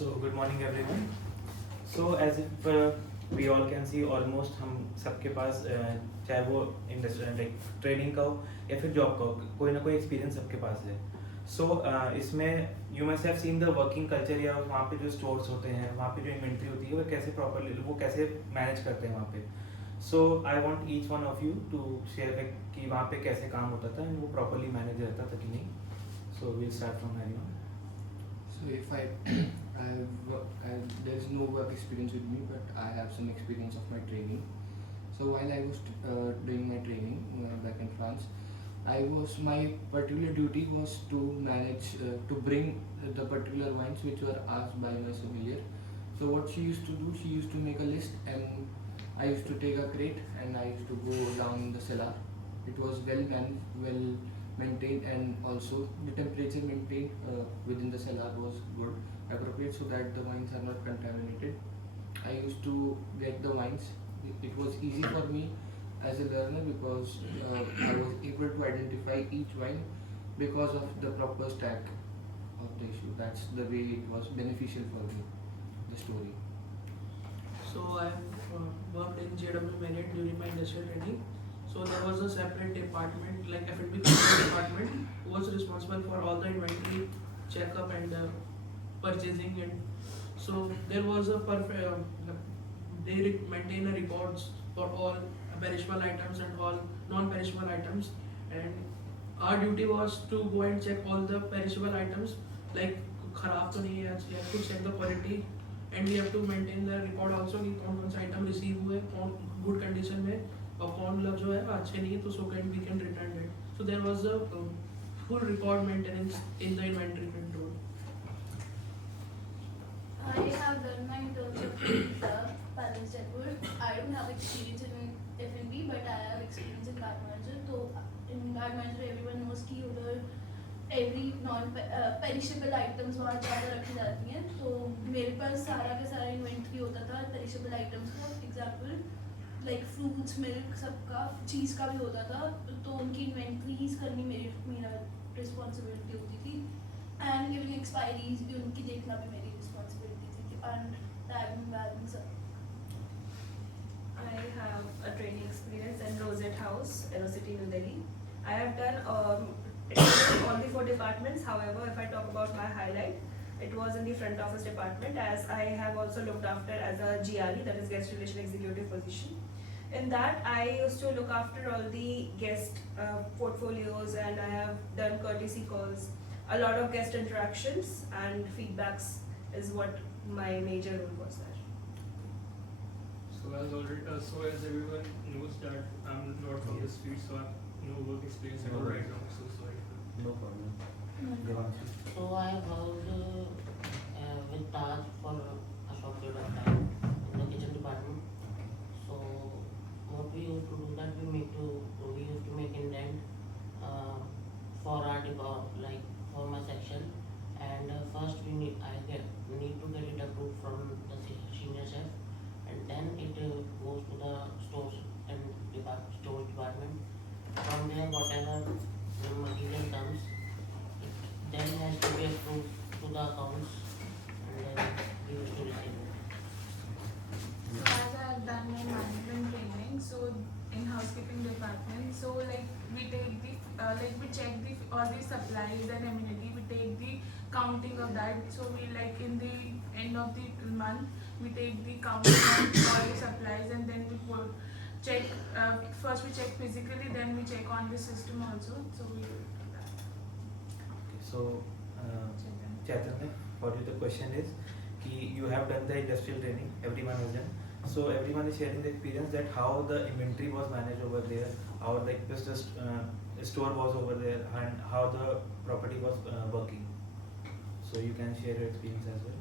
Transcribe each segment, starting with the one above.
So good morning everyone. So as if we all can see almost हम सबके पास चाहे वो इंडस्ट्री लाइक ट्रेनिंग का हो या फिर जॉब का हो, कोई ना कोई एक्सपीरियंस सबके पास है. सो इसमें you must have seen the working culture या वहाँ पे जो स्टोर्स होते हैं, वहाँ पे जो इन्वेंट्री होती है वो कैसे प्रॉपरली वो कैसे मैनेज करते हैं वहाँ पे. So I want each one of you to share like कि वहाँ पे कैसे काम होता था एंड वो प्रॉपरली मैनेज रहता था कि नहीं. So will start from Harry. So if there's no work experience with me, but I have some experience of my training. So while I was doing my training back in France, my particular duty was to manage to bring the particular wines which were asked by my sommelier. So what she used to do, she used to make a list, and I used to take a crate and I used to go down in the cellar. It was well maintained, and also the temperature maintained within the cellar was good, appropriate, so that the wines are not contaminated. I used to get the wines. It was easy for me as a learner because I was able to identify each wine because of the proper stack of the issue. That's the way it was beneficial for me, the story. So I've worked in JW Marriott during my industrial training. So there was a separate department, like F&B department, who was responsible for all the inventory checkup and purchasing. And so there was a they maintain a records for all perishable items and all non-perishable items. And our duty was to go and check all the perishable items, like खराब तो नहीं है, we have to check the quality. And we have to maintain the record also कि कौन कौन सा item receive हुए, कौन गुड कंडीशन में और कौन मतलब जो है अच्छे नहीं है, तो so can we can return it. So there was a full record maintenance in the inventory control. I have done my internship in Palace Jaipur. I don't have experience in F&B, but I have experience in card manager. So in card manager, everyone knows कि उधर every non-perishable items वहाँ ज़्यादा रखी जाती हैं. तो मेरे पास सारा का सारा इन्वेंट्री होता था perishable items का. एग्जाम्पल लाइक फ्रूट्स, मिल्क, सबका, चीज़ का भी होता था. तो उनकी इन्वेंट्रीज करनी मेरा रिस्पॉन्सिबिलिटी होती थी. एंड गिविंग एक्सपायरीज भी उनकी देखना भी मेरी रिस्पॉन्सिबिलिटी थी. एंड टैगिंग बैगिंग सब. I have a training experience in Rosette House, Aerocity, New Delhi. I have done all the 4 departments. However, if I talk about my highlight, it was in the front office department, as I have also looked after as a GRE, that is Guest Relation Executive position. In that, I used to look after all the guest portfolios, and I have done courtesy calls, a lot of guest interactions and feedbacks is what my major role was there. So as everyone knows that I'm not from this field, so I have no work experience at all right now. So sorry. No problem. So I worked with Taj for a short period of time in the kitchen department. So what we used to do that we used to make indent for our department, like for my section. And first I need to get it approved from the senior chef, and then it goes to the stores and stores department. From there, whatever material comes, it then has to be approved to the accounts, and then we used to receive it. So as I have done my management training, so in housekeeping department, so like we take the we check all the supplies and amenity. We take the counting of that. So we like in the end of the month, we take the counting of all the supplies, and then we check. First we check physically, then we check on the system also. So we do that. So Chaitanya, for you the question is कि you have done the industrial training, everyone has done. So everyone is sharing the experience that how the inventory was managed over there, how like the store was over there, and how the property was working. So you can share your experience as well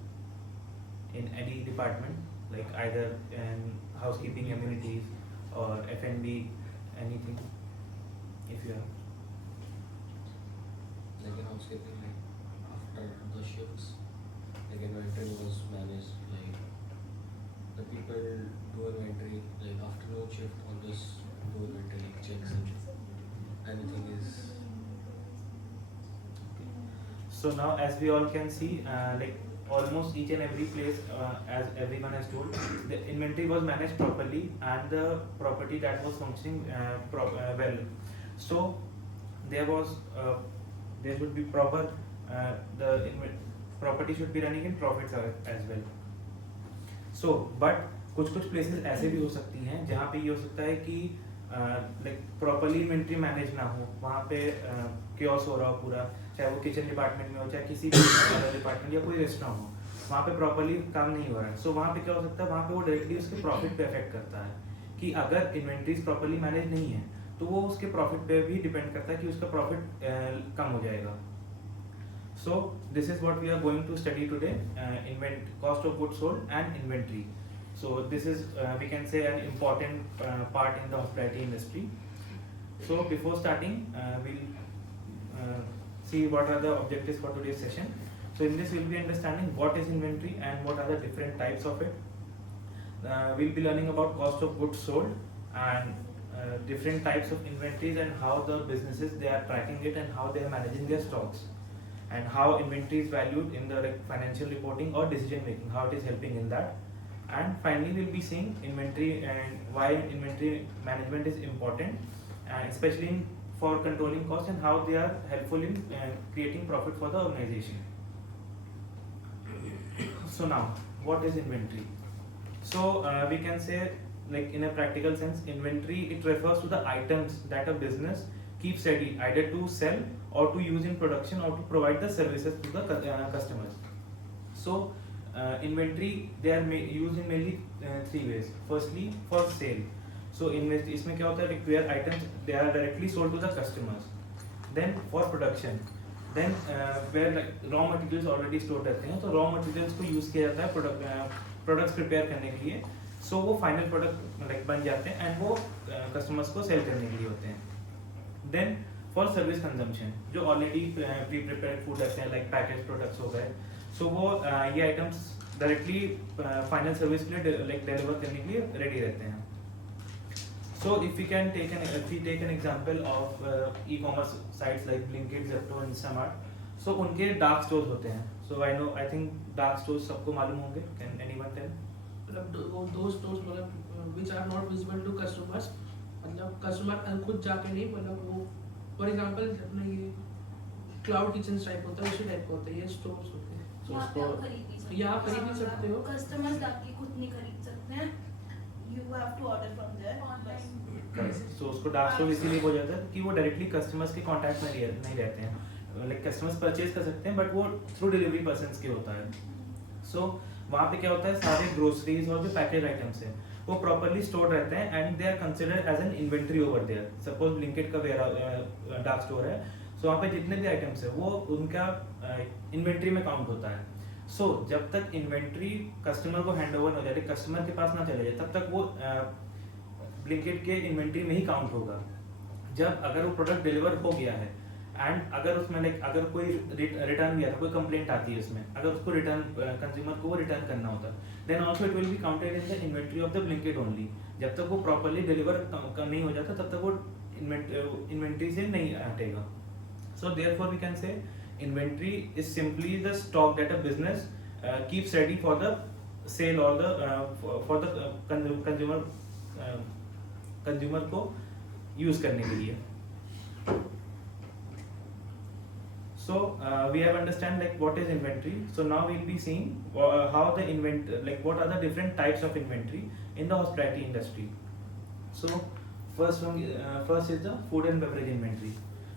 in any department, like either in housekeeping, amenities, or F&B, anything, if you have. Like in housekeeping, like after the shifts, like inventory was managed, like the people do inventory, like afternoon shift always do inventory, like checks and anything is. So now as we all can see, like almost each and every place, as everyone has told, the inventory was managed properly and the property that was functioning well. So there should be proper, property should be running in profits as well. So but कुछ places ऐसे भी हो सकती हैं जहाँ पे ये हो सकता है कि लाइक प्रॉपरली इन्वेंट्री मैनेज ना हो, वहाँ पे क्योस हो रहा हो पूरा, चाहे वो किचन डिपार्टमेंट में हो, चाहे किसी भी डिपार्टमेंट या कोई रेस्टोरेंट हो, वहाँ पे प्रॉपरली काम नहीं हो रहा है. सो वहाँ पे क्या हो सकता है, वहाँ पे वो डायरेक्टली उसके प्रॉफिट पे अफेक्ट करता है कि अगर इन्वेंट्रीज प्रॉपरली मैनेज नहीं है तो वो उसके प्रॉफिट पे भी डिपेंड करता है कि उसका प्रॉफिट कम हो जाएगा. So this is what we are going to study today, cost of goods sold and inventory. So this is we can say an important part in the hospitality industry. So before starting, we'll see what are the objectives for today's session. So in this we'll be understanding what is inventory and what are the different types of it. We'll be learning about cost of goods sold and different types of inventories and how the businesses they are tracking it and how they are managing their stocks, and how inventory is valued in the financial reporting or decision making, how it is helping in that. And finally we'll be seeing inventory and why inventory management is important, especially for controlling costs, and how they are helpful in creating profit for the organization. So now, what is inventory? So we can say, like in a practical sense, inventory, it refers to the items that a business keeps ready either to sell or to use in production or to provide the services to the customers. So inventory, they are used in mainly three ways. Firstly, for sale. So इसमें क्या होता है, where items they are directly sold to the customers. Then for production, then where like raw materials already stored रहते हैं, तो raw materials को use किया जाता है products prepare करने के लिए. So वो final product like बन जाते हैं and वो customers को sell करने के लिए होते हैं. Then for service consumption, जो already pre-prepared food रहते हैं like packaged products हो गए, so वो ये items directly final service के लिए like deliver करने के लिए ready रहते हैं. So if we take an example of e-commerce sites like Blinkit, Zepto, Instamart, so उनके dark stores होते हैं. So I think dark stores सबको मालूम होंगे. Can anyone tell? मतलब those stores मतलब which are not visible to customers, मतलब customer खुद जाके नहीं, मतलब वो फॉर एग्जांपल अपना ये क्लाउड किचन टाइप होता है, उसी टाइप का होता है, ये स्टोर्स होते हैं. So यहाँ आप खरीद भी सकते हो. कस्टमर्स जाके खुद नहीं खरीद सकते हैं, you have to order from there. So उसको डार्क स्टोर इसीलिए बोला जाता है कि वो डायरेक्टली कस्टमर्स के कांटेक्ट में नहीं रहते हैं. लाइक कस्टमर्स परचेज कर सकते हैं बट वो थ्रू डिलीवरी पर्सन्स के होता है. सो वहाँ पे क्या होता है, सारे ग्रोसरीज और जो पैकेज आइटम्स हैं वो प्रॉपरली स्टोर रहते हैं and they are considered as an inventory over there. Suppose Blinkit का डार्क स्टोर है, सो वहाँ पे जितने भी आइटम्स है वो उनका इन्वेंट्री में काउंट होता है. सो जब तक इन्वेंट्री कस्टमर को हैंड ओवर हो जाए, कस्टमर के पास ना चले जाए, तब तक वो ब्लिंकिट के इन्वेंट्री में ही काउंट होगा. जब अगर वो प्रोडक्ट डिलीवर हो गया है एंड अगर उसमें लाइक अगर कोई रिटर्न भी आता है, कोई कंप्लेंट आती है उसमें, अगर उसको रिटर्न कंज्यूमर को वो रिटर्न करना होता है, then also it will be counted in the inventory of the Blinkit only. जब तक वो प्रॉपरली डिलीवर नहीं हो जाता तब तक वो इन्वेंट्री से नहीं हटेगा. So therefore we can say inventory is simply the stock that a business keeps ready for the sale और फॉर द कंज्यूमर को यूज करने के लिए. So we have understand like what is inventory. So now we'll be seeing how the what are the different types of inventory in the hospitality industry. So first is the food and beverage inventory.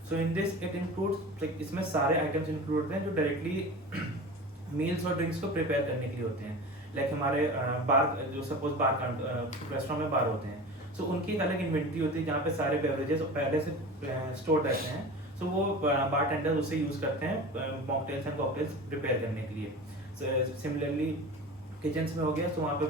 So in this it includes like इसमें सारे items include होते हैं जो directly meals और drinks को prepare करने के लिए होते हैं. Like हमारे बार जो suppose बार रेस्टोरेंट में बार होते हैं, so उनकी एक अलग इन्वेंट्री होती है जहाँ पे सारे बेवरेजेस पहले से स्टोर रहते हैं. सो वो बारटेंडर उससे यूज़ करते हैं मॉकटेल्स एंड कॉकटेल्स प्रिपेयर करने के लिए. सिमिलरली किचन्स में हो गया, सो वहाँ पे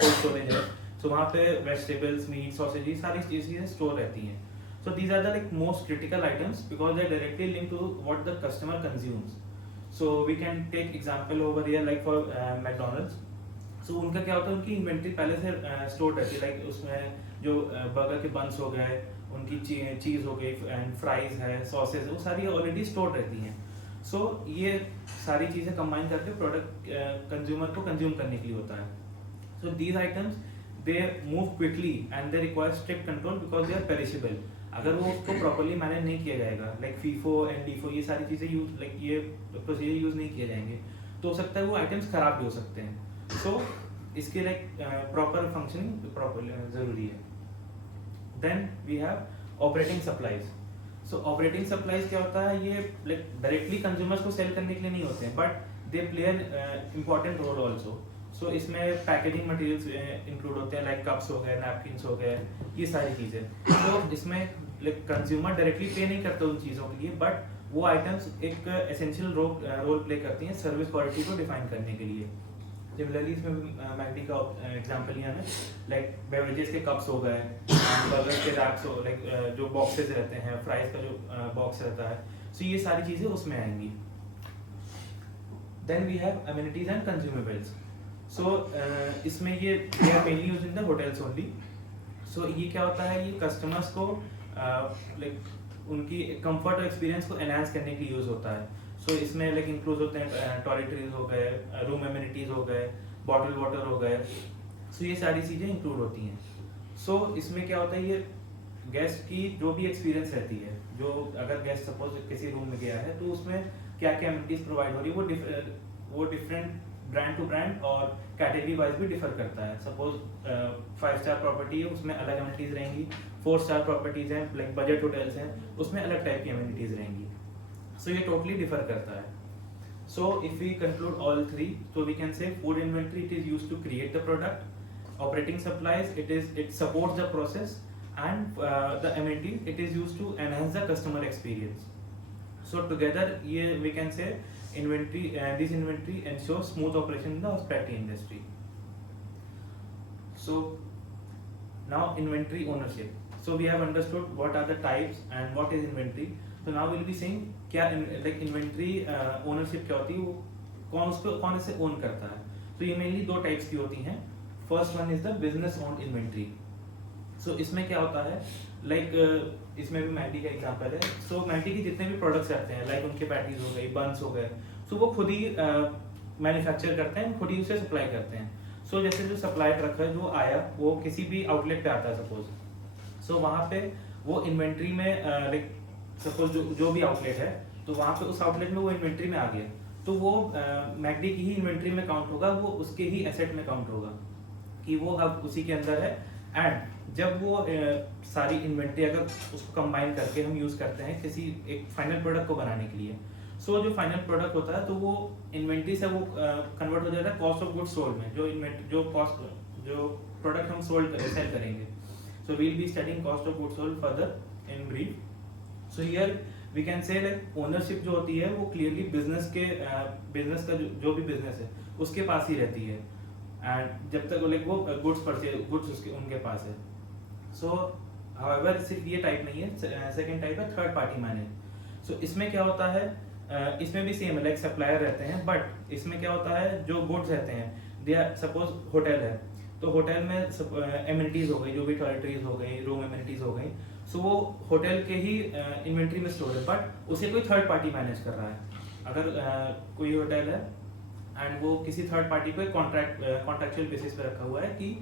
कोल्ड स्टोरेज है, सो वहाँ पे वेजिटेबल्स, मीट, सॉसेज सारी चीज़ें स्टोर रहती हैं. So these are the like most critical items because they directly link to what the customer consumes. So we can take example over here like for McDonald's. सो उनका क्या होता है, उनकी इन्वेंट्री पहले से स्टोर रहती है. लाइक उसमें जो बर्गर के बंस हो गए, उनकी चीज़ हो गई एंड फ्राइज है, सॉसेज, वो सारी ऑलरेडी स्टोर रहती हैं. सो ये सारी चीज़ें कंबाइन करके प्रोडक्ट कंज्यूमर को कंज्यूम करने के लिए होता है. So these items they move quickly and they require strict control because they are perishable. अगर वो उसको प्रॉपर्ली मैनेज नहीं किया जाएगा, लाइक फीफो एंड डीफो, ये सारी चीज़ें यूज, लाइक ये प्रोसीजर यूज़ नहीं किए जाएंगे, तो हो सकता है वो आइटम्स खराब भी हो सकते हैं. सो इसके लाइक प्रॉपर फंक्शनिंग प्रॉपर ज़रूरी है. Then we have operating supplies. So operating supplies क्या होता है, ये लाइक डायरेक्टली कंज्यूमर्स को सेल करने के लिए नहीं होते हैं, but they play an important role also. So इसमें पैकेजिंग मटेरियल्स इंक्लूड होते हैं, लाइक कप्स हो गए, नैपकिन्स हो गए, ये सारी चीज़ें. तो इसमें लाइक कंज्यूमर डायरेक्टली पे नहीं करते उन चीज़ों के लिए, बट वो आइटम्स एक एसेंशियल रोल प्ले करती हैं सर्विस क्वालिटी को डिफाइन करने के लिए. सिमिलरली इसमें मैकडी का एग्जांपल लिया है, लाइक बेवरेजेस के कप्स हो गए, बर्गर के रैक्स हो, लाइक जो बॉक्सेस रहते हैं, फ्राइज का जो बॉक्स रहता है. सो ये सारी चीज़ें उसमें आएंगी. Then we have amenities and consumables. So इसमें ये are mainly use in the hotels only. So ये क्या होता है, ये कस्टमर्स को लाइक उनकी कंफर्ट और एक्सपीरियंस को एनहांस करने के लिए यूज़ होता है. सो इसमें लाइक इंक्लूड होते हैं टॉयलेटरीज हो गए, रूम एमिनिटीज हो गए, बॉटल वाटर हो गए. सो ये सारी चीज़ें इंक्लूड होती हैं. सो इसमें क्या होता है, ये गेस्ट की जो भी एक्सपीरियंस रहती है, जो अगर गेस्ट सपोज किसी रूम में गया है तो उसमें क्या क्या एमिनिटीज प्रोवाइड हो रही है वो डिफरेंट ब्रांड टू ब्रांड और कैटेगरी वाइज भी डिफर करता है. सपोज 5 स्टार प्रॉपर्टी है, उसमें अलग एमिनिटीज रहेंगी. 4 स्टार प्रॉपर्टीज हैं, लाइक बजट होटल्स हैं, उसमें अलग टाइप की एमिनिटीज रहेंगी. सो ये टोटली डिफर करता है. So if we conclude all three, so we can say food inventory, it is used to create the product. Operating supplies, it supports the process, and the amenity, it is used to enhance the customer experience. So together we can say this inventory ensures smooth operation in the hospitality industry. So now inventory ownership. So we have understood what are the types and what is inventory. So now we'll be saying क्या like inventory ownership क्या होती है, वो कौन इसे own करता है. तो ये mainly 2 types की होती हैं. First one is the business owned inventory. So इसमें क्या होता है, like इसमें भी मैकडी का एग्जांपल है. सो मैकडी के जितने भी प्रोडक्ट्स रहते हैं, लाइक उनके पैटीज हो गई, बंस हो गए, सो वो खुद ही मैन्युफैक्चर करते हैं, खुद ही उसे सप्लाई करते हैं. सो जैसे जो सप्लाई ट्रक है जो आया, वो किसी भी आउटलेट पे आता है सपोज. सो वहाँ पे वो इन्वेंट्री में लाइक सपोज जो भी आउटलेट है, तो वहाँ पे उस आउटलेट में वो इन्वेंट्री में आ गया, तो वो मैकडी की ही इन्वेंट्री में काउंट होगा, वो उसके ही एसेट में काउंट होगा कि वो अब उसी के अंदर है. एंड जब वो सारी इन्वेंट्री अगर उसको कंबाइन करके हम यूज़ करते हैं किसी एक फाइनल प्रोडक्ट को बनाने के लिए, सो जो फाइनल प्रोडक्ट होता है तो वो इन्वेंट्री से वो कन्वर्ट हो जाता है कॉस्ट ऑफ गुड्स सोल्ड में. जो प्रोडक्ट हम सेल करेंगे. So we'll be studying cost of goods sold further in brief. So here we can say like ownership जो होती है वो क्लियरली बिजनेस का जो भी बिजनेस है उसके पास ही रहती है. एंड जब तक लाइक वो गुड्स उनके पास है. सो हाउएवर सिर्फ ये टाइप नहीं है, सेकंड टाइप है थर्ड पार्टी मैनेज. सो इसमें क्या होता है, इसमें भी सेम है, लाइक सप्लायर रहते हैं, बट इसमें क्या होता है जो गुड्स रहते हैं, दे आर सपोज होटल है, तो होटल में एमिनिटीज हो गई, जो भी टॉयलेटरीज हो गई, रूम एमिनिटीज हो गई, सो वो होटल के ही इन्वेंट्री में स्टोर है, बट उसे कोई थर्ड पार्टी मैनेज कर रहा है. अगर कोई होटल है एंड वो किसी थर्ड पार्टी पे कॉन्ट्रैक्चुअल बेसिस पे रखा हुआ है कि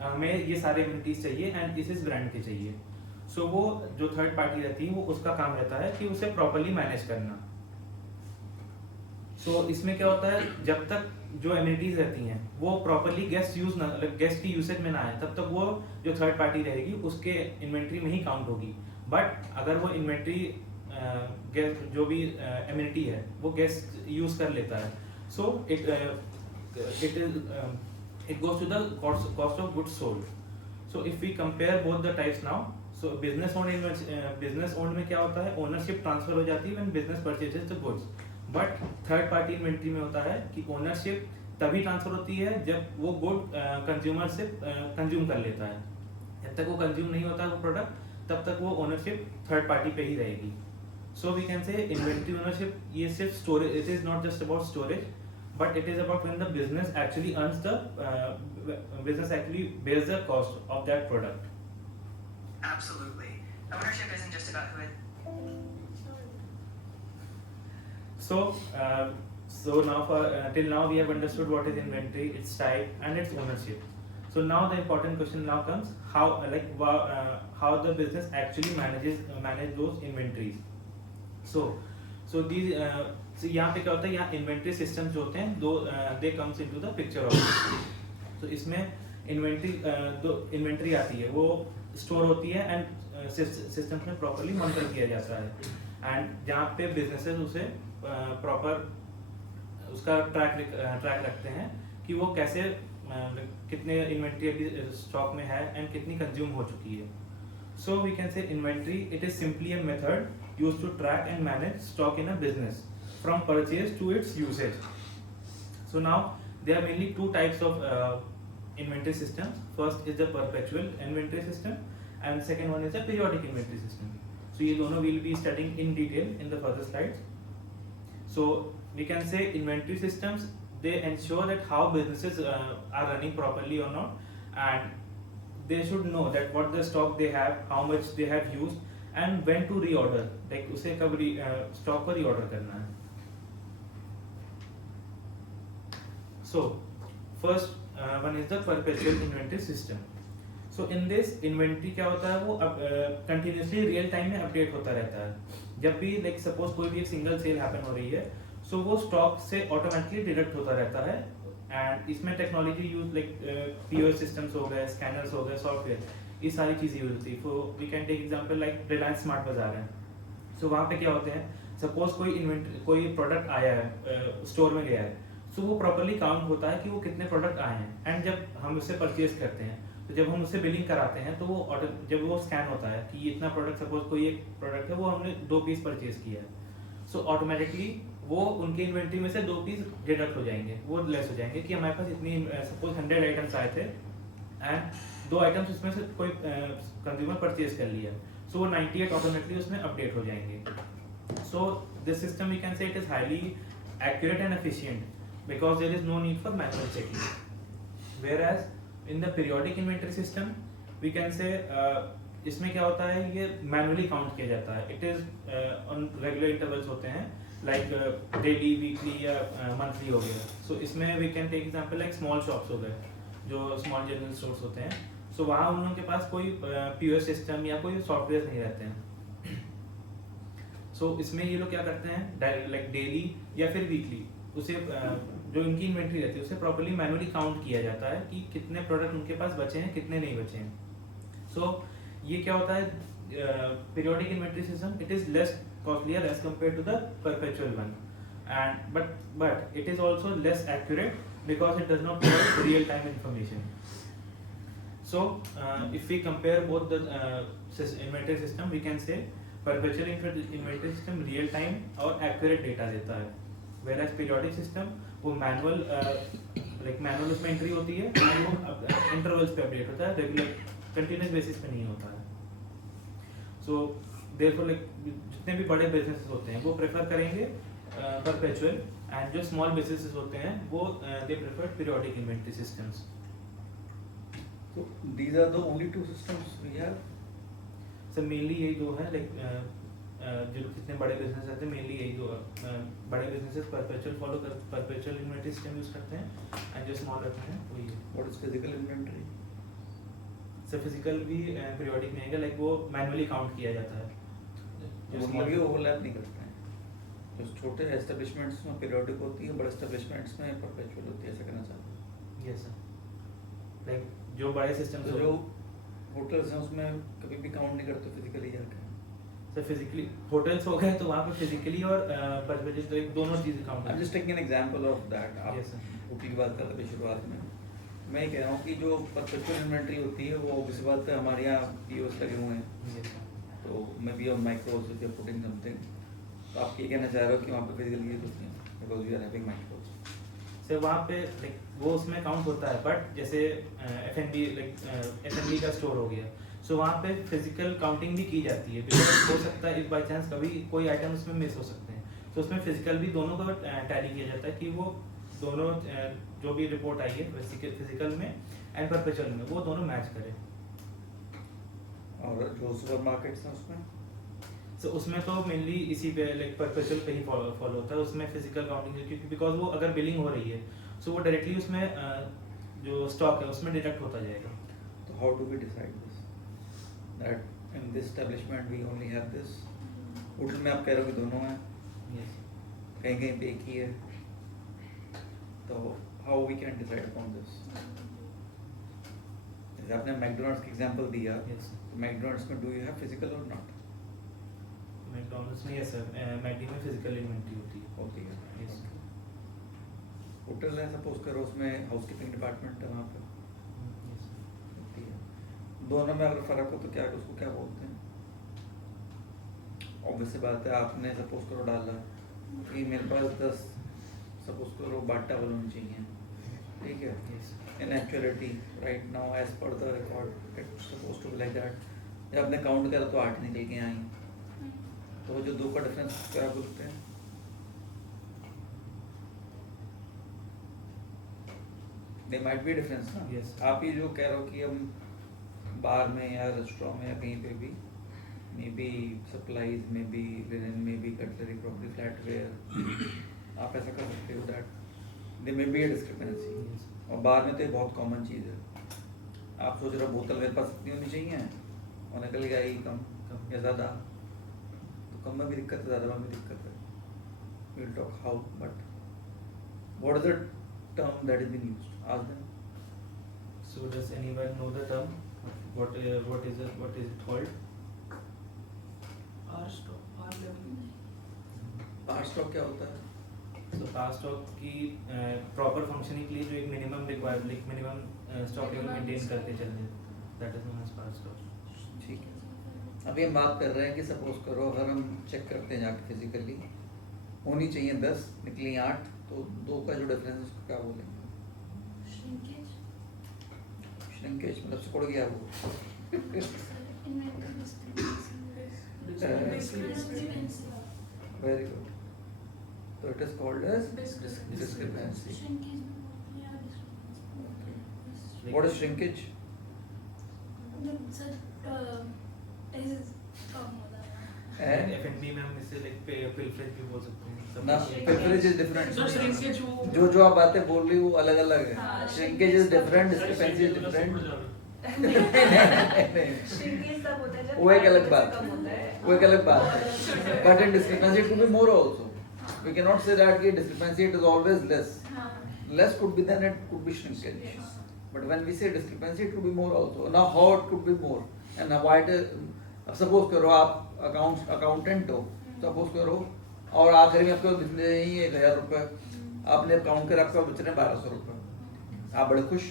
हमें ये सारे एमिनिटीज चाहिए एंड इस ब्रांड के चाहिए. सो वो जो थर्ड पार्टी रहती है वो उसका काम रहता है कि उसे प्रॉपर्ली मैनेज करना. सो इसमें क्या होता है, जब तक जो एमिनिटीज रहती हैं वो प्रॉपर्ली गेस्ट की यूसेज में ना आए, तब तक वो जो थर्ड पार्टी रहेगी उसके इन्वेंट्री में ही काउंट होगी. बट अगर वो इन्वेंट्री जो भी एमिनिटी है वो गेस्ट यूज कर लेता है, सो it goes to the cost of goods sold. So if we compare both the types now, so business owned में क्या होता है, ownership transfer हो जाती है when business purchases the goods. But third party inventory में होता है कि ownership तभी ट्रांसफर होती है जब वो गुड कंज्यूमर से कंज्यूम कर लेता है. जब तक वो कंज्यूम नहीं होता वो प्रोडक्ट, तब तक वो ओनरशिप थर्ड पार्टी पे ही रहेगी. So we can say inventory ownership ये सिर्फ storage, it is not just about storage, but it is about when the business actually bears the cost of that product. Absolutely. Ownership isn't just about who it. So now for till now we have understood what is inventory, its type and its ownership. So now the important question now comes, how the business actually manage those inventories. So these so यहाँ पे क्या होता है, यहाँ inventory system जो होते हैं दो they comes into the picture of. तो इसमें इन्वेंट्री आती है, वो स्टोर होती है एंड सिस्टम्स में प्रॉपर्ली मॉनिटर किया जाता है. एंड जहाँ पे बिजनेसेस उसे प्रॉपर उसका ट्रैक रखते हैं कि वो कैसे कितने इन्वेंट्री अभी स्टॉक में है एंड कितनी कंज्यूम हो चुकी है. So we can say inventory it is simply a method used to track and manage stock in a business from purchase to its usage. So now there are mainly two types of inventory systems. First is the perpetual inventory system and second one is the periodic inventory system. So ये दोनों we'll be studying in detail in the further slides. So we can say inventory systems, they ensure that how businesses are running properly or not, and they should know that what the stock they have, how much they have used and when to reorder, like उसे कब stock को reorder करना है. So first one is the perpetual inventory system. So in this inventory क्या होता है, वो continuously real time में update होता रहता है. जब भी like suppose कोई भी एक single sale happen हो रही है, so वो stock से automatically deduct होता रहता है. And इसमें technology use like POS systems हो गए, scanners हो गए, software, ये सारी चीजें यूज होती है. So we can take example like Reliance Smart Bazaar है. So वहाँ पे क्या होते हैं, suppose कोई product आया है store में गया है, तो वो प्रॉपर्ली काउंट होता है कि वो कितने प्रोडक्ट आए हैं. एंड जब हम उससे परचेज करते हैं, तो जब हम उससे बिलिंग कराते हैं, तो वो जब वो स्कैन होता है कि इतना प्रोडक्ट, सपोज कोई एक प्रोडक्ट है वो हमने 2 पीस परचेज किया है, सो ऑटोमेटिकली वो उनके इन्वेंट्री में से 2 पीस डिडक्ट हो जाएंगे, वो लेस हो जाएंगे कि हमारे पास इतनी सपोज 100 आइटम्स आए थे एंड 2 आइटम्स उसमें से कोई कंज्यूमर परचेज कर लिया, सो वो 98 ऑटोमेटिकली उसमें अपडेट हो जाएंगे. So this system we can say it is highly accurate and efficient because there is no need for manual checking. Whereas in the periodic inventory system we can say इसमें क्या होता है, ये manually count किया जाता है. It is on regular intervals होते हैं, like daily, weekly या monthly हो गया. So इसमें we can take example like small shops हो गए, जो small general stores होते हैं. So वहाँ उन लोगों के पास कोई POS system या कोई software नहीं रहते हैं. So इसमें ये लोग क्या करते हैं, like daily या फिर weekly उसे जो इनकी इन्वेंट्री रहती है उसे प्रॉपर्ली मैनुअली काउंट किया जाता है कि कितने प्रोडक्ट उनके पास बचे हैं, कितने नहीं बचे हैं. सो ये क्या होता है, periodic inventory system it is less costlier as compare to the perpetual one, and but it is also less accurate because it does not provide real time information. So if we compare both the inventory system we can say perpetual inventory system real time और accurate data देता है, whereas periodic system वो manual उसमें entry होती है और वो intervals पे अपडेट होता है, रेगुलर कंटिन्यूस बेसिस पे नहीं होता है. सो देयरफॉर लाइक जितने भी बड़े बिजनेसेस होते हैं वो प्रेफर करेंगे परपेचुअल, एंड जो स्मॉल बिजनेसेस होते हैं वो they prefer periodic inventory systems. So these are the only 2 systems we have. Sir mainly यही दो है, लाइक जो कितने बड़े बिजनेस रहते हैं मेनली यही दो बड़े businesses perpetual inventory system use करते हैं, एंड जो स्मॉल रहते हैं वो ये. What is physical inventory? Sir physical भी पीरियोडिक में है, लाइक वो मैनुअली काउंट किया जाता है. वो ये ओवरलैप नहीं करते हैं. जो छोटे एस्टेब्लिशमेंट्स में पीरियोडिक होती है, बड़े एस्टेब्लिशमेंट्स में परपेचुअल होती है, ऐसा कहना चाहते हैं. यस सर, लाइक जो बड़े सिस्टम्स तो जो होटल्स हैं उसमें कभी भी काउंट नहीं करते फिजिकली जाकर. सर फिजिकली होटल्स हो गए तो वहाँ पे फिजिकली और परपेचुअल तो एक दोनों चीज़ें count. I am just taking an example of that. आप Yes, sir. होटल की बात कर रहे थे शुरुआत में, मैं ये कह रहा हूँ कि जो परपेचुअल इन्वेंट्री होती है वो इस बात पे हमारे यहाँ POS लगे हुए हैं, Yes, sir. तो maybe on micros if you are putting something, तो आप ये कहना चाह रहे हो कि वहाँ पे फिजिकली यूज होती है because we are having micros. Sir वहाँ पे लाइक वो उसमें काउंट होता है, बट जैसे F&B लाइक F&B का स्टोर हो गया, सो वहाँ पे फिजिकल काउंटिंग भी की जाती है, बिकॉज हो सकता है इफ बाई चांस कभी कोई आइटम उसमें मिस हो सकते हैं, तो उसमें फिजिकल भी दोनों को टैली किया जाता है कि वो दोनों जो भी रिपोर्ट आई है फिजिकल में एंड परपेचुअल में वो दोनों मैच करें. और जो सुपर मार्केट्स हैं उसमें सो उसमें तो मेनली इसी पे लाइक परपेचुअल पे ही फॉलो होता है, उसमें फिजिकल काउंटिंग क्योंकि बिकॉज वो अगर बिलिंग हो रही है सो वो डायरेक्टली उसमें जो स्टॉक है उसमें डिडक्ट होता जाएगा. तो how do we decide this that in this establishment we only have this? Hotel में आप कह रहे हो कि दोनों हैं, Yes. कहीं कहीं पे एक ही है, तो how we can decide upon this? जैसे आपने मैकडोनल्ड्स का एग्जांपल दिया, Yes. तो मैकडोनल्ड्स में डू यू हैव फिजिकल और नॉट? मैकडॉनल्ड्स में यस सर, मैकडी में फिजिकल इन्वेंट्री होती है. होती है. Yes. होटल है सपोज करो, उसमें हाउसकीपिंग डिपार्टमेंट है, वहाँ पे Yes. होती है. दोनों में अगर फर्क हो तो क्या उसको क्या बोलते हैं? ऑब्वियस सी बात है, आपने सपोज करो डाला कि मेरे पास 10 सपोज करो बाटा बलून चाहिए, ठीक है. Yes. In actuality, right now, as per the record, it's supposed to be like that. जब आपने काउंट करा तो 8 निकल के आई, तो वो जो 2 का डिफरेंस क्या बोलते हैं? There might be a difference ना? Yes. आप ये जो कह रहे हो कि हम बार में या रेस्टोरेंट में या कहीं पे भी मे बी सप्लाईज में भी लिनन में भी कटलरी क्रॉकरी फ्लैटवेयर आप ऐसा कर सकते हो that there may be a discrepancy. Yes. और बार में तो ये बहुत कॉमन चीज़ है. आप सोच रहे हो बोतल मेरे पास इतनी होनी चाहिए और निकल गया ही कम या ज़्यादा, तो कम में भी दिक्कत है, ज़्यादा में भी दिक्कत है. Will talk how, but what is the term that is been used? Ask them. So does anyone know the term? What is it called? R stop, R level. Par stock क्या होता है? So पार स्टॉक की proper functioning के लिए जो एक minimum required like minimum stock level maintain करते चलने, that is known as par stock. ठीक है. अभी हम बात कर रहे हैं कि सपोज करो अगर हम चेक करते हैं जाके फिजिकली, होनी चाहिए 10 निकली 8, तो 2 का जो डिफरेंस है उसको क्या बोलेंगे? Shrinkage. श्रिंकेज मतलब सिकुड़ गया वो. Inventory discrepancy. Very good. तो it is called as Discrepancy. Discrepancy. Shrinkage में या discrepancy. What is shrinkage? Sir ऐसे कम होता है. And F&B में हम इसे लाइक पिलफरेज भी बोल सकते हैं. ना, pilferage is different. So shrinkage वो जो आप बातें बोल रही हो वो अलग अलग है. हाँ, shrinkage is different, discrepancy is different. Shrinkage तब होता है जब वो एक अलग 5% बात कम होता है. है. वो एक अलग बात है. But in discrepancy it could be more also. We cannot say that कि discrepancy it is always less. हाँ. Less could be then it could be shrinkage. But when we say discrepancy it could be more also. Now how it could be more and now why it is, अब suppose करो आप accountant हो, suppose करो और आखिर में आपको बचने ही 1000 रुपये, आपने काउंट कर आपका बच रहे 1200 रुपये, आप बड़े खुश,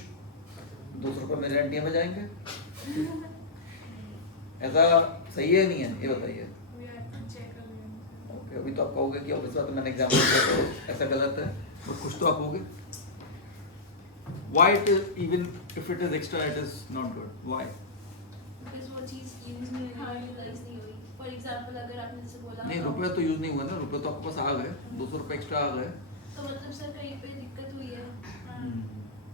200 रुपये मेरे एनटीएम में जाएंगे. ऐसा सही है नहीं है, ये बताइए. We have to check again. Okay, अभी तो आप कहोगे कि ऑब्वियस बात है, मैंने एग्जांपल दिया तो ऐसा गलत है, तो कुछ तो आप कहोगे. Why it is, even if it is extra it is not good? Why? Because वो चीज़ यूज नहीं हुई, यूटिलाइज नहीं हुई. फॉर एग्जांपल अगर आपने जैसे बोला नहीं, रुपये तो यूज नहीं हुआ ना, रुपये तो आपके पास आ गए, 200 रुपये एक्स्ट्रा आ गए. तो मतलब सर कहीं पे दिक्कत हुई है.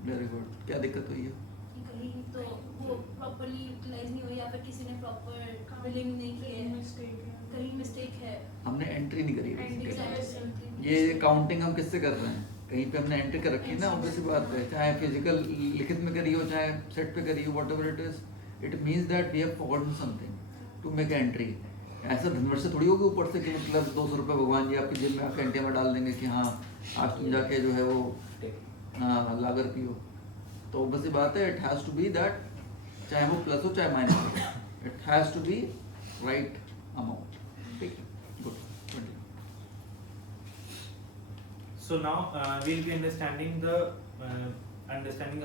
Very good. क्या दिक्कत हुई है? कि कहीं तो वो प्रॉपर्ली यूटिलाइज नहीं हुई या फिर किसी ने प्रॉपर बिलिंग नहीं की है, Mistake है. कहीं मिस्टेक है. हमने एंट्री नहीं करी. Entry Exactly. ये काउंटिंग हम किससे कर रहे हैं? कहीं पे हमने एंट्री कर रखी है ना, ऑब्वियस सी बात है, चाहे फिजिकल लिखित में करी हो चाहे सेट पे करी हो, whatever it is, it means that we have forgotten something to make entry. ऐसा धनवर से थोड़ी होगी ऊपर से कि मतलब 200 रुपये भगवान जी आपकी जेब में आके एंट्री में डाल देंगे कि हाँ आज तुम जाके जो है वो हाँ लागर पियो. तो ऑब्वियस सी बात है, it has to be that, चाहे वो प्लस हो चाहे माइनस हो, it has to be right amount. ठीक है, good. So now we'll be understanding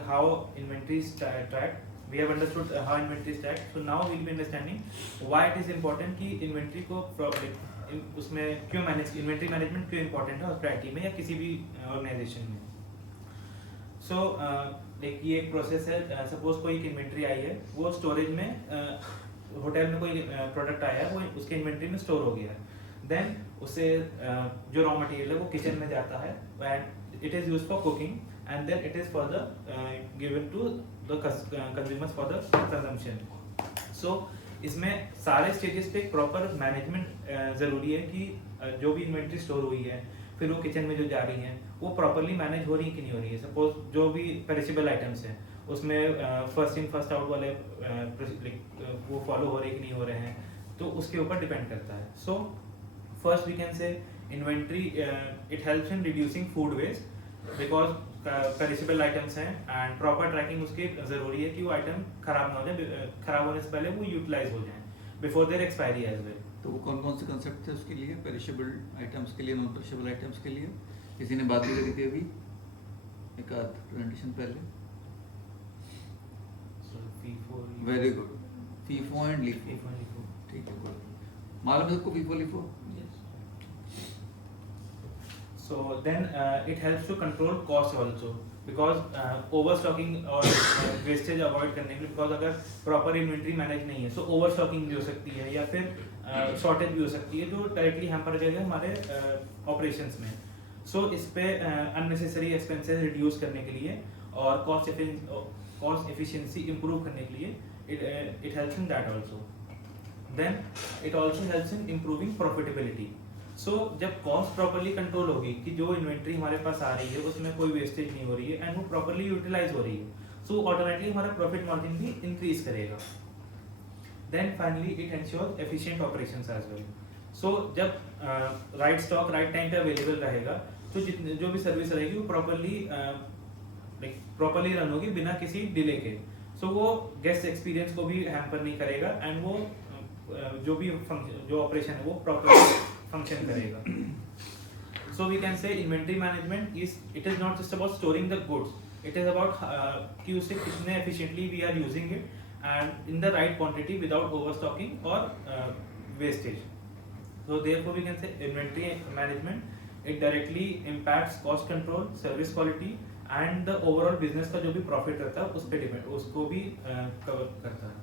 how inventory is tracked. We have understood how inventory is tracked. So now we'll be understanding why it is important कि inventory को उसमें क्यों inventory management क्यों important है hospitality में या किसी भी organization में. So एक ये एक process है. Suppose कोई एक inventory आई है, वो storage में होटल में कोई product आया है, वो उसके inventory में store हो गया है. Then उसे जो रॉ मटेरियल है वो किचन में जाता है and it is used for cooking and then it is for the given to the consumers for the consumption. So इसमें सारे स्टेजेस पे प्रॉपर मैनेजमेंट ज़रूरी है कि जो भी इन्वेंट्री स्टोर हुई है फिर वो किचन में जो जा रही हैं वो प्रॉपरली मैनेज हो रही है कि नहीं हो रही है। सपोज जो भी पेरिशेबल आइटम्स हैं उसमें फर्स्ट इन फर्स्ट आउट वाले वो फॉलो हो रहे कि नहीं हो रहे हैं, तो उसके ऊपर डिपेंड करता है। So first we can say inventory it helps in reducing food waste because perishable items हैं एंड प्रॉपर ट्रैकिंग उसकी ज़रूरी है कि वो आइटम खराब ना हो जाए, खराब होने से पहले वो यूटिलाइज हो जाए before their expiry as well. तो वो कौन कौन से कंसेप्ट थे उसके लिए, पेरिशेबल आइटम्स के लिए, नॉन पेरिशेबल आइटम्स के लिए? किसी ने बात भी करी थी अभी एक आध प्रेजेंटेशन पहले। Very good, FIFO and LIFO, ठीक है, गुड। मालूम है सबको FIFO LIFO? So then it helps to control cost also because overstocking और wastage avoid करने के लिए, because अगर proper inventory manage नहीं है so overstocking भी हो सकती है या फिर shortage भी हो सकती है जो directly hamper करेगा हमारे operations में। So इस पे unnecessary expenses reduce करने के लिए और cost efficiency improve करने के लिए it helps in that also. Then it also helps in improving profitability. सो जब कॉस्ट प्रॉपरली कंट्रोल होगी कि जो इन्वेंट्री हमारे पास आ रही है उसमें कोई वेस्टेज नहीं हो रही है एंड वो प्रॉपरली यूटिलाइज हो रही है सो ऑटोमेटिकली हमारा प्रॉफिट मार्जिन भी इंक्रीज करेगा। Then finally it ensures efficient operations as well. So जब राइट स्टॉक राइट टाइम पे अवेलेबल रहेगा तो जितने जो भी सर्विस रहेगी वो प्रॉपरली रन होगी बिना किसी डिले के। सो वो गेस्ट एक्सपीरियंस को भी हैम्पर नहीं करेगा एंड वो जो ऑपरेशन है वो प्रॉपरली function करेगा। So we can say inventory management it is not just about storing the goods, it is about कि उसे कितने efficiently we are using it and in the right quantity without overstocking or wastage. So therefore we can say inventory management it directly impacts cost control, service quality and the overall business का जो भी profit रहता है उस पे depend उसको भी cover करता है।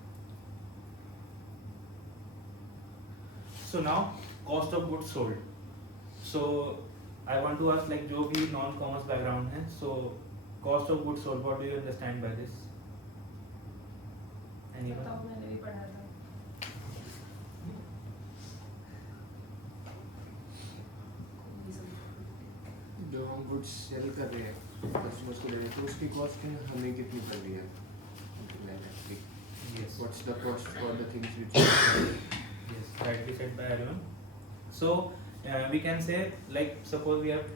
So now cost of goods sold. So I want to ask like जो भी non-commerce background है, so cost of goods sold, what do you understand by this? Anyone? बताओ, मैंने भी पढ़ा था। जो हम गुड्स सेल कर रहे हैं कस्टमर्स को दे रहे हैं तो उसकी कॉस्ट हमें कितनी पड़ रही है? Yes. What's the cost for the things which Yes, rightly said by everyone. So we can say like suppose we have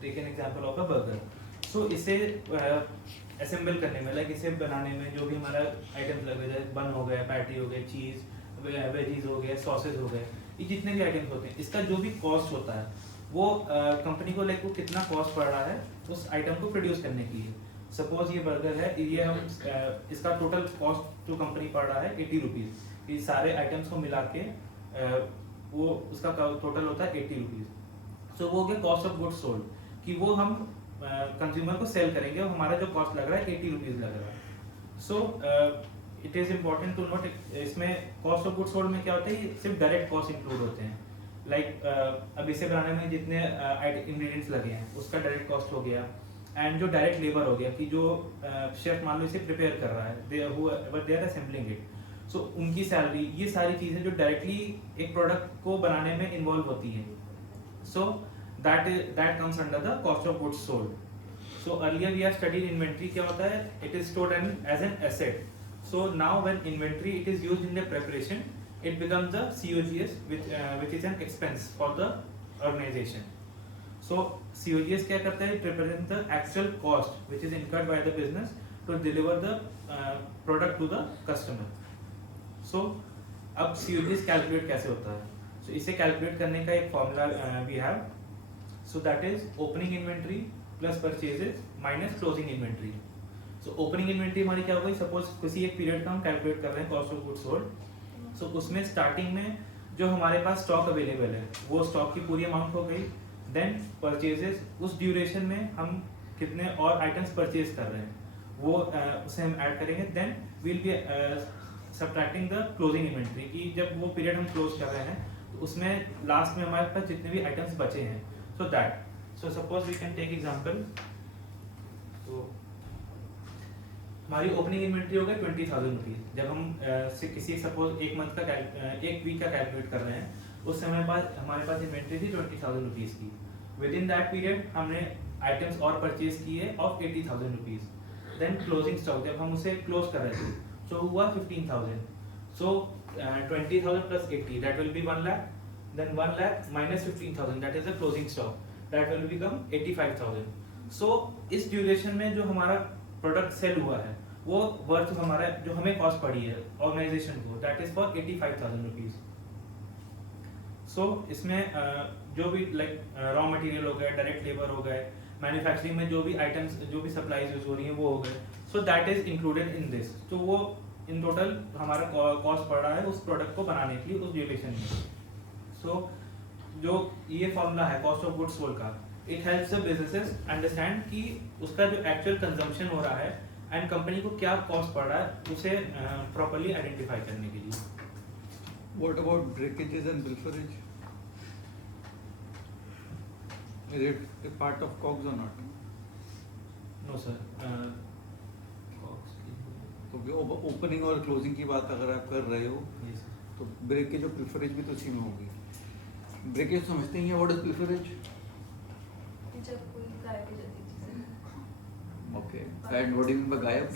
taken example of a burger. So इसे assemble करने में like इसे बनाने में जो भी हमारा items लग रहे हैं, बन हो गया, पैटी हो गए, चीज़, वेजीज हो गए, सॉसेज हो गए, ये जितने भी आइटम्स होते हैं इसका जो भी कॉस्ट होता है वो कंपनी को लाइक वो कितना कॉस्ट पड़ रहा है उस आइटम को प्रोड्यूस करने के लिए। सपोज ये बर्गर है, ये हम इसका टोटल कॉस्ट टू कंपनी पड़ रहा है 80 रुपीज़। ये सारे आइटम्स को मिला के वो उसका टोटल होता है 80 रुपीज़। सो वो हो गया कॉस्ट ऑफ गुड्स सोल्ड कि वो हम कंज्यूमर को सेल करेंगे और हमारा जो कॉस्ट लग रहा है 80 रुपीज़ लग रहा है। So it is important to note इसमें कॉस्ट ऑफ गुड्स सोल्ड में क्या होता है, सिर्फ डायरेक्ट कॉस्ट इंक्लूड होते हैं। लाइक अब इसे बनाने में जितने इंग्रेडिएंट्स लगे हैं उसका डायरेक्ट कॉस्ट हो गया एंड जो डायरेक्ट लेबर हो गया कि जो शेफ मान लो इसे प्रिपेयर कर रहा है, दे आर असेंबलिंग इट, सो उनकी सैलरी, ये सारी चीज़ें जो डायरेक्टली एक प्रोडक्ट को बनाने में इन्वॉल्व होती हैं। So that comes under the cost of goods sold. So earlier we have studied inventory, क्या होता है, it is stored as an asset. So now when inventory it is used in the preparation it becomes the COGS which is an expense for the organization. So COGS क्या करता है, it represents the actual cost which is incurred by the business to deliver the product to the customer. So अब COGS calculate कैसे होता है, so इसे calculate करने का एक formula we have, so that is opening inventory plus purchases minus closing inventory. So opening inventory हमारी क्या हो गई, suppose किसी एक period का हम calculate कर रहे हैं cost of goods sold, सो उसमें स्टार्टिंग में जो हमारे पास स्टॉक अवेलेबल है वो स्टॉक की पूरी अमाउंट हो गई। देन परचेजेस, उस ड्यूरेशन में हम कितने और आइटम्स परचेज कर रहे हैं वो उसे हम ऐड करेंगे। Then we'll be subtracting the closing inventory की जब वो पीरियड हम क्लोज कर रहे हैं तो उसमें लास्ट में हमारे पास जितने भी आइटम्स बचे हैं, so that, so suppose we can take example, तो हमारी ओपनिंग इन्वेंट्री हो गई 20,000 रुपीज़। जब हम किसी सपोज एक मंथ का एक वीक का कैलकुलेट कर रहे हैं, उस समय बाद हमारे पास इन्वेंट्री थी 20,000 रुपीज़ की। विद इन दैट पीरियड हमने आइटम्स और परचेज किए of 80,000 rupees. Then closing stock जब हम उसे क्लोज कर रहे थे तो हुआ 15,000। सो 20,000 plus 80 that will be 1 lakh. Then 1 lakh minus 15,000 that is the closing stock, that will become 85,000. So इस ड्यूरेशन में जो हमारा प्रोडक्ट सेल हुआ है वो वर्थ हमारा जो हमें कॉस्ट पड़ी है ऑर्गेनाइजेशन को, दैट इज फॉर 85,000 रुपीज़। सो इसमें जो भी लाइक रॉ मटेरियल हो गए, डायरेक्ट लेबर हो गए, मैन्युफैक्चरिंग में जो भी आइटम्स जो भी सप्लाईज यूज हो रही हैं वो हो गए, so that is included in this. तो वो इन टोटल हमारा कॉस्ट पड़ रहा है उस प्रोडक्ट को बनाने के लिए उस ड्यूरेशन में। सो जो ये फॉर्मूला है कॉस्ट ऑफ गुड्स सोल्ड का, it helps the businesses understand कि उसका जो एक्चुअल कंजम्पशन हो रहा है एंड कंपनी को क्या कॉस्ट पड़ रहा है उसे प्रॉपर्ली आइडेंटिफाई करने के लिए। What about breakages and pilferage? Is it a part of COGS or not? No sir, तो ओपनिंग और क्लोजिंग की बात अगर आप कर रहे हो तो ब्रेकेज और पिल्फरेज भी तो उसी में होगी। ब्रेकेज समझते ही हैं, व्हाट इज पिल्फरेज? जब कोई गायब हो जाती है चीजें। Okay, and what do you mean by गायब?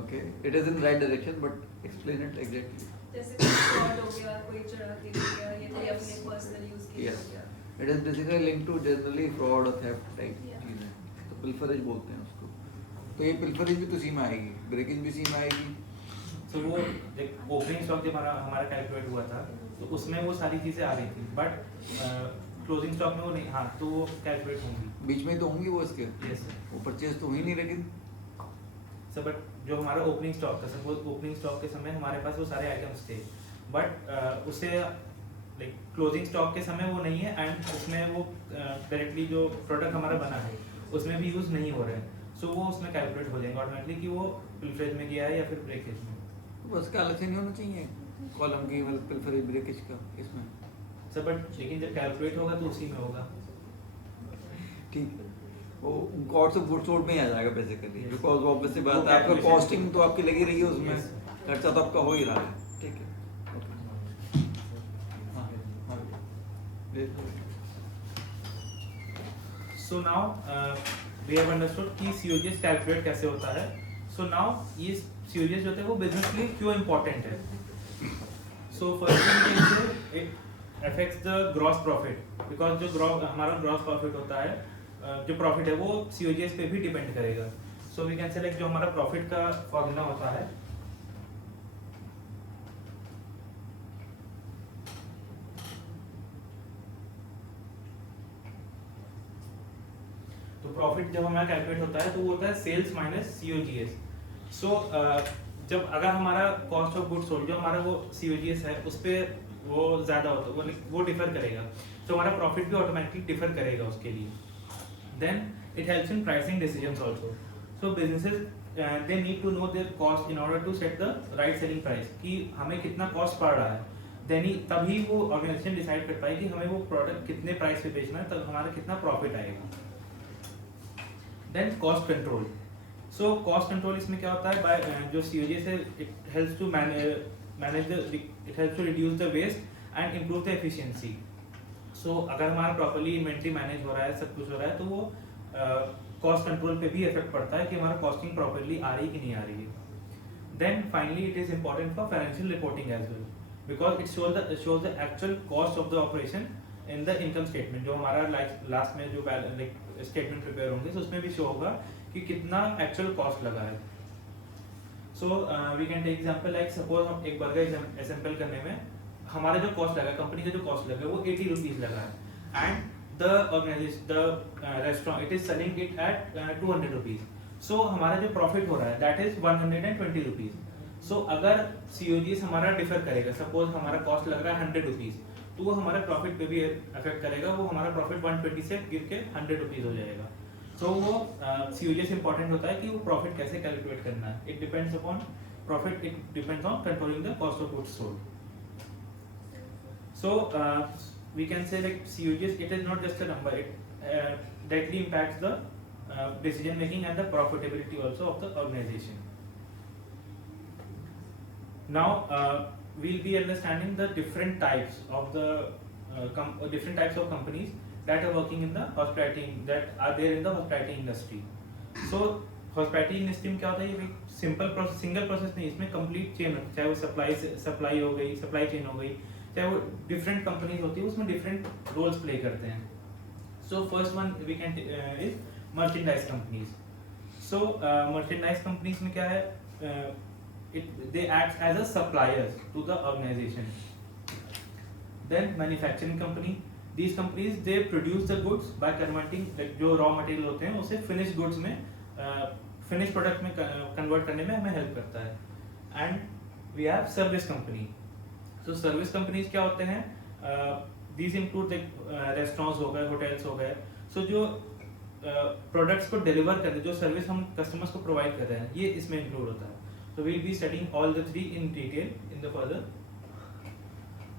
Okay, it is in right direction but explain it exactly. जैसे कोई फ्रॉड हो गया, कोई चढ़ा के ले गया, ये कोई अपने पर्सनल यूज के लिए Yes. हो गया। It is basically link to generally fraud और थेफ्ट टाइप Yeah. चीजें, तो पिल्फरेज बोलते हैं उसको। तो ये पिल्फरेज भी तो उसी में आएगी, ब्रेकेज भी उसी में आएगी। सो वो ओपनिंग स्टॉक जब हमारा कैलकुलेट हुआ था तो उसमें वो सारी चीज़ें आ रही थी, बट क्लोजिंग स्टॉक में वो नहीं, हाँ तो वो कैलकुलेट होंगी। बीच में तो होंगी वो इसके, यस वो परचेज तो हुई नहीं लेकिन। सर, बट जो हमारा ओपनिंग स्टॉक था, सपोज ओपनिंग स्टॉक के समय हमारे पास वो सारे आइटम्स थे, बट उसे लाइक क्लोजिंग स्टॉक के समय वो नहीं है एंड उसमें वो डायरेक्टली जो प्रोडक्ट हमारा बना है उसमें भी यूज़ नहीं हो रहा है। सो वो उसमें कैलकुलेट हो जाएगा ऑटोमेटिकली कि वो पिल्फरेज में गया है या फिर ब्रेकेज में। तो बस का अलग से नहीं होना चाहिए कॉलम की, मतलब पिल्फरेज ब्रेकेज का इसमें। सर बट लेकिन जब कैलकुलेट होगा तो उसी में होगा। ठीक है, वो कॉस्ट ऑफ गुड्स सोल्ड में ही आ जाएगा बेसिकली, Yes. बिकॉज ऑब्वियसली बात वो है आपका calculation कॉस्टिंग तो आपकी लगी रही है उसमें, Yes. खर्चा तो आपका हो ही रहा है। ठीक है, so now we have understood कि COGS कैलकुलेट कैसे होता है। सो नाउ ये COGS जो होता है वो बिजनेस के लिए क्यों इम्पोर्टेंट है। So first it affects the gross profit, because जो हमारा ग्रॉस प्रॉफिट होता है, जो प्रॉफिट है वो COGS पे भी डिपेंड करेगा। So we can say like जो हमारा प्रॉफिट का फॉर्मूला होता है, तो प्रॉफिट जब हमारा कैलकुलेट होता है तो वो होता है सेल्स माइनस COGS। सो जब अगर हमारा कॉस्ट ऑफ गुड्स सोल्ड जो हमारा वो COGS है उस पर वो ज़्यादा होता है, वो डिफर करेगा, तो हमारा प्रॉफिट भी ऑटोमेटिकली डिफर करेगा उसके लिए। Then it helps in pricing decisions also. So businesses they need to know their cost in order to set the right selling price, कि हमें कितना कॉस्ट पड़ रहा है, देन ही तभी वो ऑर्गेनाइजेशन डिसाइड कर पाएगी कि हमें वो प्रोडक्ट कितने प्राइस पे बेचना है, तब हमारा कितना प्रॉफिट आएगा। Then cost control. So cost control इसमें क्या होता है, बाय जो COGS है it helps to manage the, it helps to reduce the waste and improve the efficiency. So अगर हमारा प्रॉपर्ली इन्वेंट्री मैनेज हो रहा है, सब कुछ हो रहा है, तो वो कॉस्ट कंट्रोल पे भी इफेक्ट पड़ता है कि हमारा कॉस्टिंग प्रॉपर्ली आ रही है कि नहीं आ रही है। Then finally it is important for financial reporting as well, because it shows the actual cost of the operation in the income statement. जो हमारा लास्ट में जो स्टेटमेंट प्रिपेयर होंगे तो उसमें भी शो होगा कि कितना एक्चुअल कॉस्ट लगा है। So we can take example like suppose हम एक बर्गर असेंबल करने में हमारा जो कॉस्ट लगा, कंपनी का जो कॉस्ट लगा वो 80 रुपीज लगा है and the organization the restaurant it is selling it at 200 rupees. So हमारा जो प्रॉफिट हो रहा है दैट इज 120 रुपीज। सो अगर COGS हमारा डिफर करेगा, सपोज हमारा कॉस्ट लग रहा है 100 रुपीज, तो वो हमारे प्रॉफिट पे भी अफेक्ट करेगा, वो हमारा प्रॉफिट 120 से गिर के 100 रुपीज हो जाएगा। सो वो COGS इंपॉर्टेंट होता है कि वो प्रॉफिट कैसे कैलकुलेट करना है। It depends upon profit, it depends on controlling the cost of goods sold. So we can say like COGS, it is not just a number, it directly impacts the decision making and the profitability also of the organization. Now we'll be understanding the different types of different types of companies that are working in the hospitality, that are there in the hospitality industry. So hospitality industry में क्या होता है, ये simple process, single process नहीं, इसमें complete chain, चाहे वो supply हो गई, सप्लाई चेन हो गई, चाहे वो डिफरेंट कंपनीज होती है, उसमें डिफरेंट रोल्स प्ले करते हैं. So first one we can is merchandise companies. So merchandise companies में क्या है, they act as a suppliers to the organization. Then manufacturing company, these companies they produce the goods by converting जो raw material होते हैं उसे finished goods में finished product में convert करने में हमें help करता है. And we have service company. So service companies क्या होते हैं, these include restaurants हो गए, hotels हो गए. So जो products को deliver करते हैं, जो service हम customers को provide कर रहे हैं, ये इसमें include होता है. So we'll be studying all the three in detail in the further.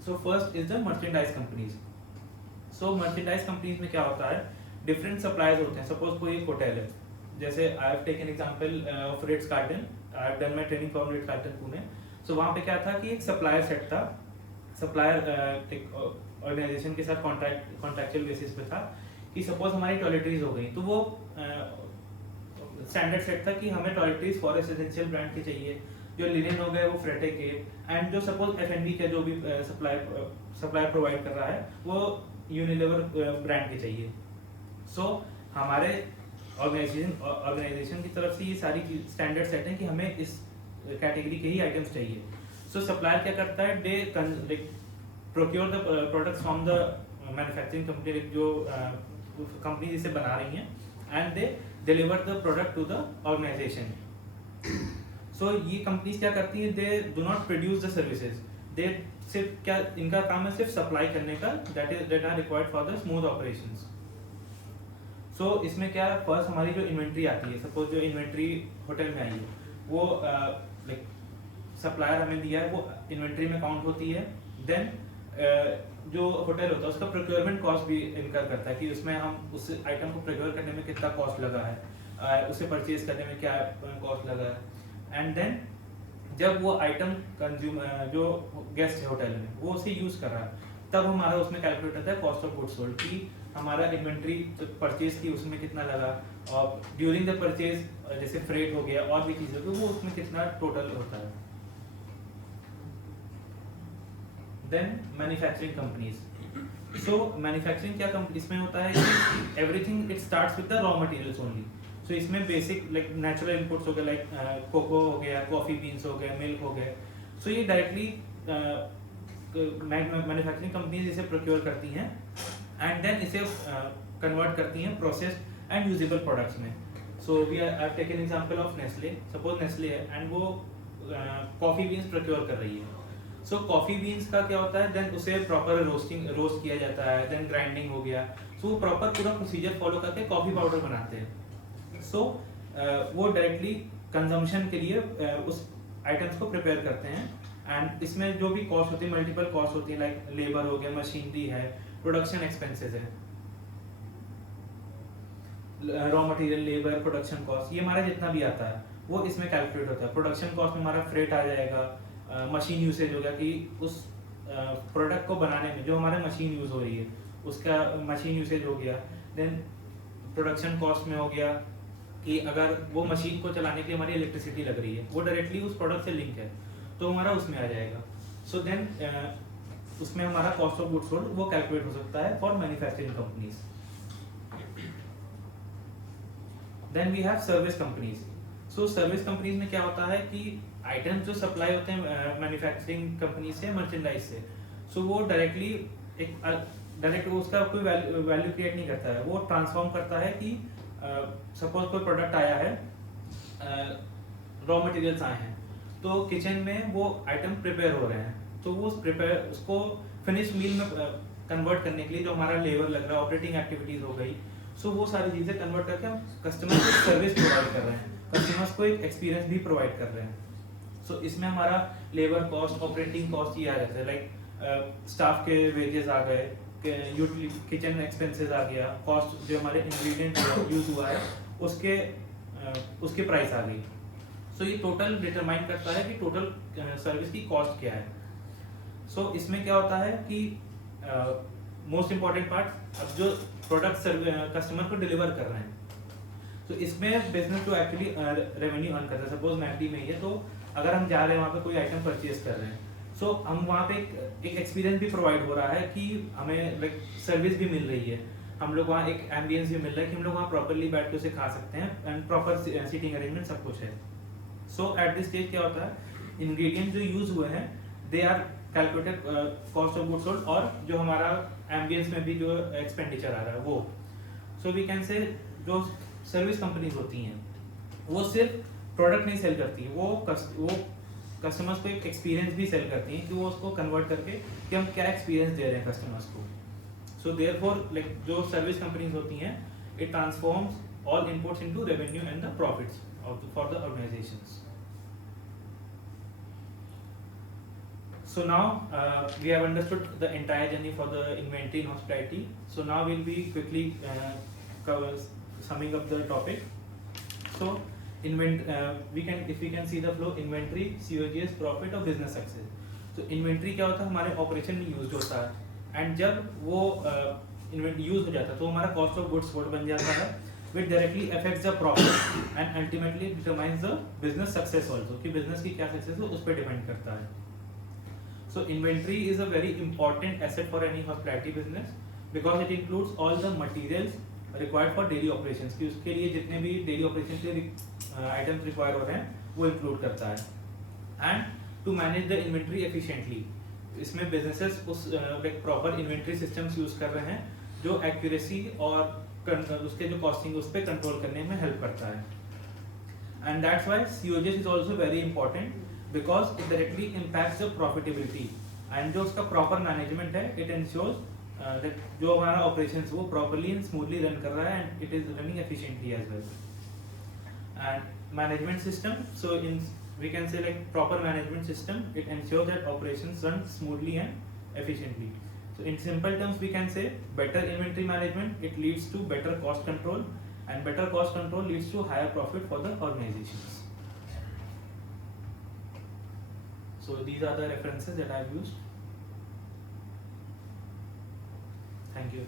So first is the merchandise companies. So merchandise companies में क्या होता है, different suppliers होते हैं. Suppose कोई एक होटल है, जैसे I have taken example of Ritz Carlton. I have done my training from Ritz Carlton Pune. So वहाँ पे क्या था कि एक supplier set था, supplier एक organization के साथ contractual basis पे था कि suppose हमारी टॉयलेटरीज हो गई, तो वो स्टैंडर्ड सेट था कि हमें टॉयलेटरीज फॉर रेसिडेंशियल ब्रांड के चाहिए, जो लिनन हो गए वो फ्रेटे के, एंड जो सपोज F&B का जो भी सप्लाई प्रोवाइड कर रहा है वो यूनिलीवर ब्रांड के चाहिए. सो हमारे ऑर्गेनाइजेशन की तरफ से ये सारी स्टैंडर्ड सेट हैं कि हमें इस कैटेगरी के ही आइटम्स चाहिए. सो सप्लायर क्या करता है, they procure the products from the manufacturing company, जो कंपनी जिसे बना रही हैं, and they deliver the product to the organization. So ये companies क्या करती हैं, they do not produce the services, they सिर्फ क्या, इनका काम है सिर्फ सप्लाई करने का, that are required for the smooth operations. So इसमें क्या, फर्स्ट हमारी जो इन्वेंट्री आती है, सपोज जो इन्वेंट्री होटल में आई है वो लाइक सप्लायर हमें दिया है, वो इन्वेंट्री में काउंट होती है. देन जो होटल होता है उसका प्रोक्योरमेंट कॉस्ट भी इनकर करता है कि उसमें हम उस आइटम को प्रोक्योर करने में कितना कॉस्ट लगा है, उसे परचेज करने में क्या कॉस्ट लगा है. एंड देन जब वो आइटम कंज्यूमर जो गेस्ट है होटल में वो उसे यूज कर रहा है, तब हमारा उसमें कैलकुलेट होता है कॉस्ट ऑफ गुड्स सोल्ड, कि हमारा इन्वेंट्री जो परचेज की उसमें कितना लगा, और ड्यूरिंग द परचेज जैसे फ्रेट हो गया और भी चीज़ें हो गई, वो उसमें कितना टोटल होता है. Then manufacturing companies. So manufacturing क्या इसमें होता है, everything it starts with the raw materials only. So इसमें basic like natural inputs हो गए, like cocoa हो गया, coffee beans हो गए, milk हो गए. So ये directly manufacturing companies इसे procure करती हैं and then इसे convert करती हैं processed and usable products में. So I have taken example of Nestle. Suppose Nestle है and वो coffee beans procure कर रही है. सो कॉफ़ी बीन्स का क्या होता है, देन उसे प्रॉपर रोस्ट किया जाता है, देन ग्राइंडिंग हो गया. सो वो प्रॉपर पूरा प्रोसीजर फॉलो करके कॉफ़ी पाउडर बनाते हैं. सो वो डायरेक्टली कंजम्पशन के लिए उस आइटम्स को प्रिपेयर करते हैं. एंड इसमें जो भी कॉस्ट होती है, मल्टीपल कॉस्ट होती है, लाइक लेबर हो गया, मशीनरी है, प्रोडक्शन एक्सपेंसेस है, raw material, labour, production cost, ये हमारा जितना भी आता है वो इसमें कैलकुलेट होता है. प्रोडक्शन कॉस्ट में हमारा फ्रेट आ जाएगा, मशीन यूसेज हो गया कि उस प्रोडक्ट को बनाने में जो हमारे मशीन यूज़ हो रही है उसका मशीन यूसेज हो गया. देन प्रोडक्शन कॉस्ट में हो गया कि अगर वो मशीन को चलाने के लिए हमारी इलेक्ट्रिसिटी लग रही है, वो डायरेक्टली उस प्रोडक्ट से लिंक है, तो हमारा उसमें आ जाएगा. सो देन उसमें हमारा कॉस्ट ऑफ गुड्स सोल्ड वो कैलकुलेट हो सकता है for manufacturing companies. Then we have service companies. So service companies में क्या होता है कि आइटम्स जो सप्लाई होते हैं मैन्युफैक्चरिंग कंपनी से, मर्चेंडाइज से, सो वो डायरेक्ट उसका कोई वैल्यू क्रिएट नहीं करता है, वो ट्रांसफॉर्म करता है कि सपोज कोई प्रोडक्ट आया है, रॉ मटेरियल्स आए हैं, तो किचन में वो आइटम प्रिपेयर हो रहे हैं, तो वो उसको फिनिश मील में कन्वर्ट करने के लिए जो हमारा लेबर लग रहा है, ऑपरेटिंग एक्टिविटीज हो गई, सो वो सारी चीज़ें कन्वर्ट करके हम कस्टमर को सर्विस प्रोवाइड कर रहे हैं, कस्टमर्स को एक एक्सपीरियंस भी प्रोवाइड कर रहे हैं. सो इसमें हमारा लेबर कॉस्ट, ऑपरेटिंग कॉस्ट ये आ जाता है, लाइक स्टाफ के वेजेस आ गए, किचन एक्सपेंसेस आ गया, कॉस्ट जो हमारे इंग्रेडिएंट यूज हुआ है उसकी प्राइस आ गई। सो ये टोटल डिटरमाइन करता है कि टोटल सर्विस की कॉस्ट क्या है। सो इसमें क्या होता है कि मोस्ट इम्पॉर्टेंट पार्ट, अब जो प्रोडक्ट कस्टमर को डिलीवर कर रहे हैं, तो इसमें business to actually revenue earn करता है। सपोज मैकडी में ही है, तो अगर हम जा रहे हैं वहाँ पे कोई आइटम परचेज कर रहे हैं, सो हम वहाँ पे एक एक्सपीरियंस भी प्रोवाइड हो रहा है कि हमें लाइक सर्विस भी मिल रही है, हम लोग वहाँ एक एम्बियंस भी मिल रहा है कि हम लोग वहाँ प्रॉपरली बैठ के उसे खा सकते हैं एंड प्रॉपर सीटिंग अरेंजमेंट सब कुछ है। सो एट दिस स्टेज क्या होता है, इंग्रेडिएंट जो यूज हुए हैं they are calculated cost of goods sold, और जो हमारा एम्बियंस में भी जो एक्सपेंडिचर आ रहा है वो। सो वी कैन से जो सर्विस कंपनीज होती हैं वो सिर्फ प्रोडक्ट नहीं सेल करती, वो कस्टमर्स को एक एक्सपीरियंस भी सेल करती हैं कि वो उसको कन्वर्ट करके कि हम क्या एक्सपीरियंस दे रहे हैं कस्टमर्स को। सो देयरफॉर लाइक जो सर्विस कंपनीज होती हैं, it transforms all inputs into revenue and the profits for the organisations. So now we have understood the entire journey for the inventory in hospitality. So now we'll be quickly summing up the topic. So we can see the flow: inventory, COGS, profit और business success. So inventory क्या होता है, हमारे operation में use होता है, and जब वो इन्वेंटरी यूज हो जाता है तो हमारा कॉस्ट ऑफ गुड्स सोल्ड बन जाता है, which directly affects the profit and ultimately determines the business success also, कि business की क्या सक्सेस है उस पर डिपेंड करता है। So inventory is a very important asset for any hospitality business because it includes all the materials required for daily operations, कि उसके लिए जितने भी daily operations के items required हो रहे हैं वो include करता है। And to manage the inventory efficiently, इसमें businesses उस proper inventory systems use कर रहे हैं जो accuracy और उसके जो costing उस पर control करने में help करता है। And that's why COGS is also very important because it directly impacts the profitability, and जो उसका proper management है, it ensures that जो हमारा operations वो properly and smoothly run कर रहा है and it is running efficiently as well. And management system, so we can say like proper management system, it ensures that operations run smoothly and efficiently. So in simple terms we can say better inventory management, it leads to better cost control, and better cost control leads to higher profit for the organizations. So these are the references that I have used. Thank you.